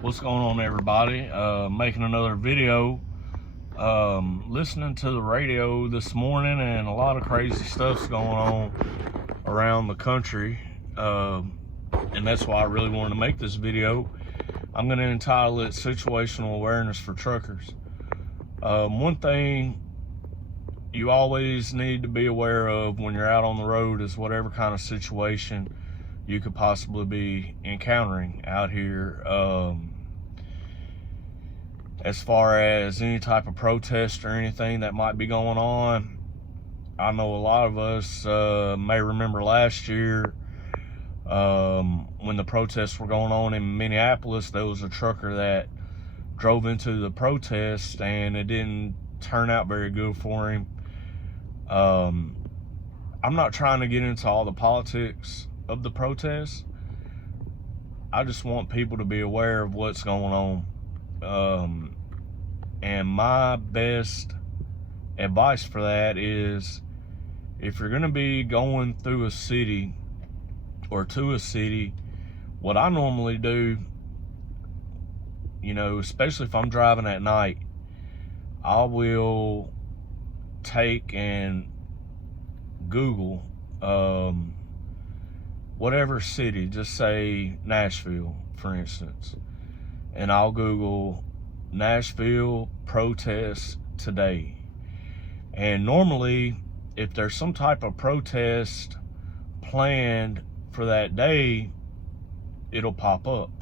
What's going on, everybody? Making another video. Listening to the radio this morning, and a lot of crazy stuff's going on around the country, and that's why I really wanted to make this video. I'm going to entitle it Situational Awareness for Truckers. One thing you always need to be aware of when you're out on the road is whatever kind of situation you could possibly be encountering out here. As far as any type of protest or anything that might be going on, I know a lot of us may remember last year when the protests were going on in Minneapolis. There was a trucker that drove into the protest, and it didn't turn out very good for him. I'm not trying to get into all the politics of the protests. I just want people to be aware of what's going on. And my best advice for that is, if you're going to be going through a city or to a city, what I normally do, especially if I'm driving at night, I will take and Google whatever city, just say Nashville, for instance, and I'll Google Nashville protests today. And normally, if there's some type of protest planned for that day, it'll pop up.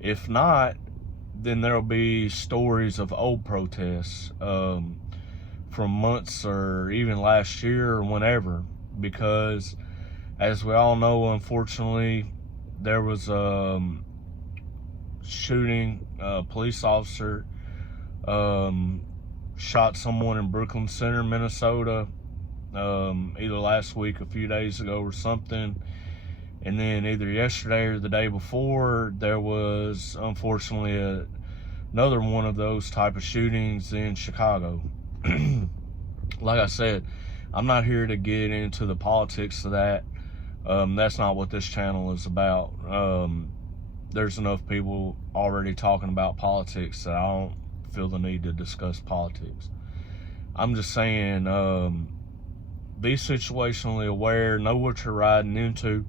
If not, then there'll be stories of old protests from months or even last year or whenever, because as we all know, unfortunately, there was shooting. A police officer shot someone in Brooklyn Center, Minnesota, either last week, a few days ago or something. And then either yesterday or the day before, there was unfortunately another one of those type of shootings in Chicago. Like I said, I'm not here to get into the politics of that. That's not what this channel is about. There's enough people already talking about politics that I don't feel the need to discuss politics. I'm just saying, be situationally aware, know what you're riding into,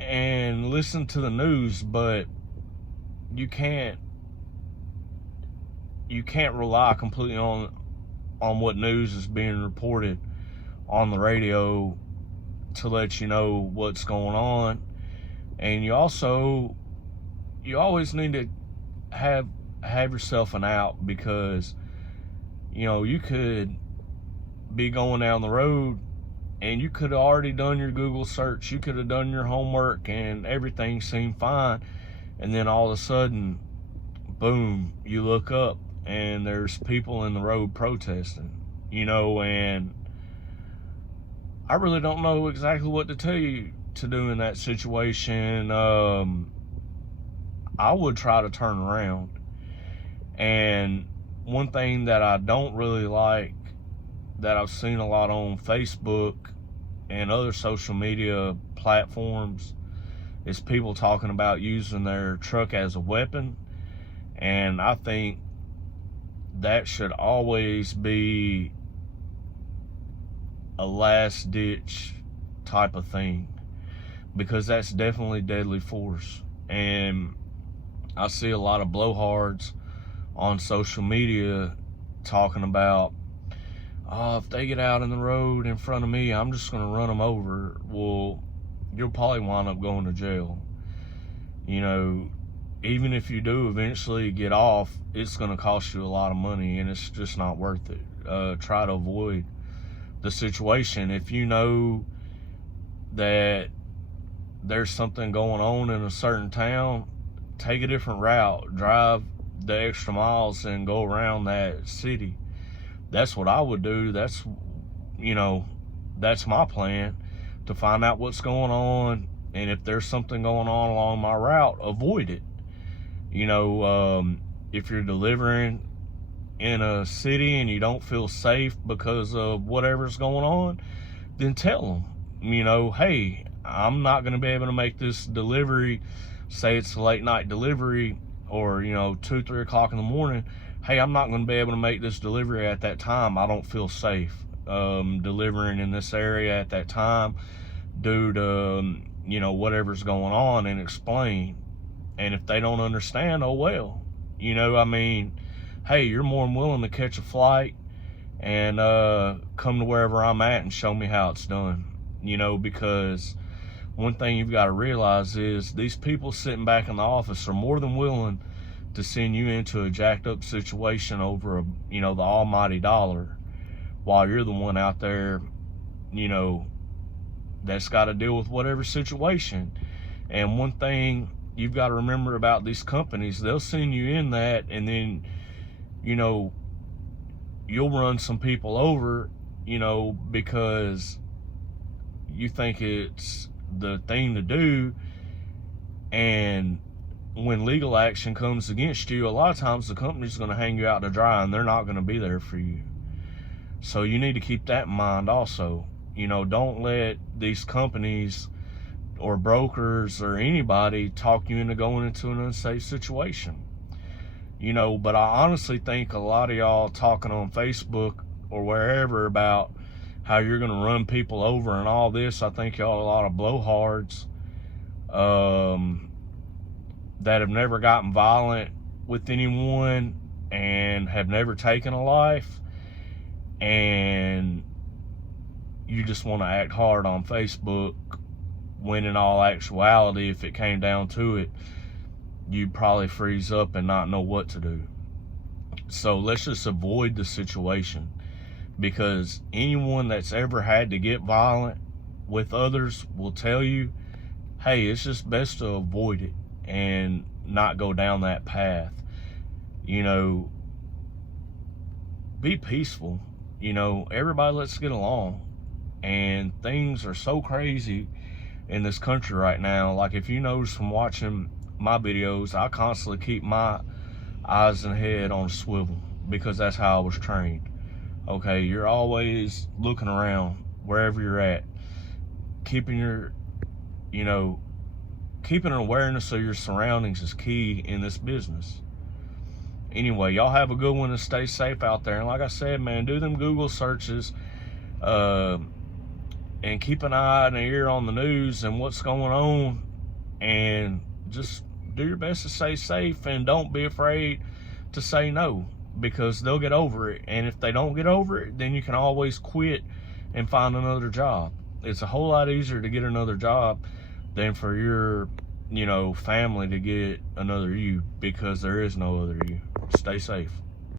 and listen to the news, but you can't rely completely on what news is being reported on the radio to let you know what's going on. And you always need to have yourself an out, because you could be going down the road and you could have already done your Google search, you could have done your homework, and everything seemed fine, and then all of a sudden, boom, you look up and there's people in the road protesting, and I really don't know exactly what to tell you to do in that situation. I would try to turn around. And one thing that I don't really like, that I've seen a lot on Facebook and other social media platforms, is people talking about using their truck as a weapon. And I think that should always be a last ditch type of thing, because that's definitely deadly force. And I see a lot of blowhards on social media talking about, if they get out in the road in front of me, I'm just going to run them over. Well, you'll probably wind up going to jail. Even if you do eventually get off, it's going to cost you a lot of money, and it's just not worth it. Try to avoid the situation. If you know that there's something going on in a certain town, take a different route, drive the extra miles and go around that city. That's what I would do. That's my plan, to find out what's going on, and if there's something going on along my route, avoid it. If you're delivering in a city and you don't feel safe because of whatever's going on, then tell them, hey, I'm not going to be able to make this delivery, say it's a late night delivery, or 2-3 o'clock in the morning. Hey, I'm not going to be able to make this delivery at that time. I don't feel safe delivering in this area at that time due to whatever's going on, and explain. And if they don't understand, oh well. Hey, you're more than willing to catch a flight and come to wherever I'm at and show me how it's done. Because one thing you've got to realize is these people sitting back in the office are more than willing to send you into a jacked up situation over the almighty dollar, while you're the one out there, that's got to deal with whatever situation. And one thing you've got to remember about these companies, they'll send you in that, and then you'll run some people over, because you think it's the thing to do. And when legal action comes against you, a lot of times the company's going to hang you out to dry, and they're not going to be there for you. So you need to keep that in mind also. Don't let these companies or brokers or anybody talk you into going into an unsafe situation. But I honestly think a lot of y'all talking on Facebook or wherever about how you're going to run people over and all this, I think y'all are a lot of blowhards that have never gotten violent with anyone and have never taken a life, and you just want to act hard on Facebook, when in all actuality, if it came down to it, you'd probably freeze up and not know what to do. So let's just avoid the situation, because anyone that's ever had to get violent with others will tell you, hey, it's just best to avoid it and not go down that path. Be peaceful. Everybody, let's get along. And things are so crazy in this country right now. Like, if you notice from watching my videos, I constantly keep my eyes and head on a swivel, because that's how I was trained. Okay, you're always looking around wherever you're at, keeping an awareness of your surroundings is key in this business. Anyway, y'all have a good one and stay safe out there. And like I said, man, do them Google searches, and keep an eye and an ear on the news and what's going on, and just do your best to stay safe, and don't be afraid to say no, because they'll get over it. And if they don't get over it, then you can always quit and find another job. It's a whole lot easier to get another job than for your family to get another you, because there is no other you. Stay safe.